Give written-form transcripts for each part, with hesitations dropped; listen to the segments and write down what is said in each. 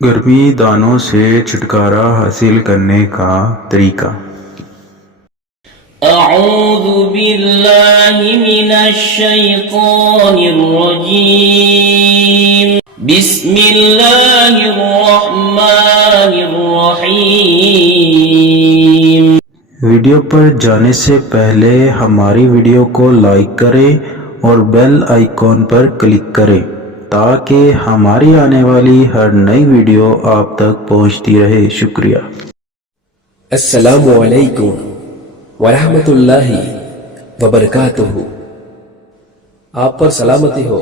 گرمی دانوں سے چھٹکارا حاصل کرنے کا طریقہ۔ اعوذ باللہ من الشیطان الرجیم، بسم اللہ الرحمن الرحیم۔ ویڈیو پر جانے سے پہلے ہماری ویڈیو کو لائک کریں اور بیل آئیکن پر کلک کریں تاکہ ہماری آنے والی ہر نئی ویڈیو آپ تک پہنچتی رہے۔ شکریہ۔ السلام علیکم ورحمۃ اللہ وبرکاتہ۔ آپ پر سلامتی ہو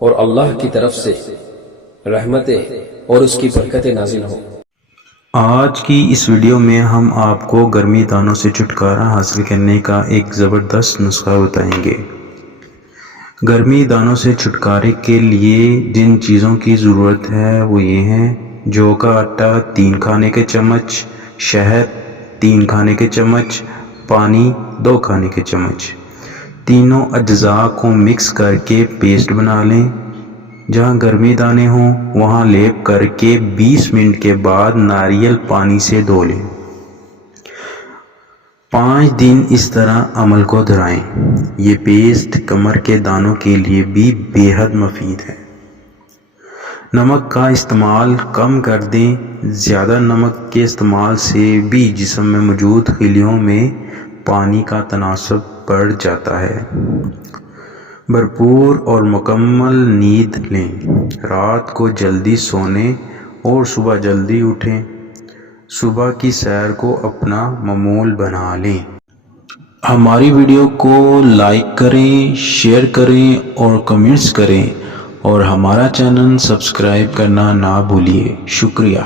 اور اللہ کی طرف سے رحمتیں اور اس کی برکتیں نازل ہو۔ آج کی اس ویڈیو میں ہم آپ کو گرمی دانوں سے چھٹکارا حاصل کرنے کا ایک زبردست نسخہ بتائیں گے۔ گرمی دانوں سے چھٹکارے کے لیے جن چیزوں کی ضرورت ہے وہ یہ ہیں: جو کا آٹا 3 کھانے کے چمچ، شہد 3 کھانے کے چمچ، پانی 2 کھانے کے چمچ۔ تینوں اجزاء کو مکس کر کے پیسٹ بنا لیں۔ جہاں گرمی دانے ہوں وہاں لیپ کر کے 20 منٹ کے بعد ناریل پانی سے دھو لیں۔ 5 دن اس طرح عمل کو دہرائیں۔ یہ پیسٹ کمر کے دانوں کے لیے بھی بے حد مفید ہے۔ نمک کا استعمال کم کر دیں۔ زیادہ نمک کے استعمال سے بھی جسم میں موجود خلیوں میں پانی کا تناسب بڑھ جاتا ہے۔ بھرپور اور مکمل نیند لیں۔ رات کو جلدی سونے اور صبح جلدی اٹھیں۔ صبح کی سیر کو اپنا معمول بنا لیں۔ ہماری ویڈیو کو لائک کریں، شیئر کریں اور کمنٹس کریں اور ہمارا چینل سبسکرائب کرنا نہ بھولیے۔ شکریہ۔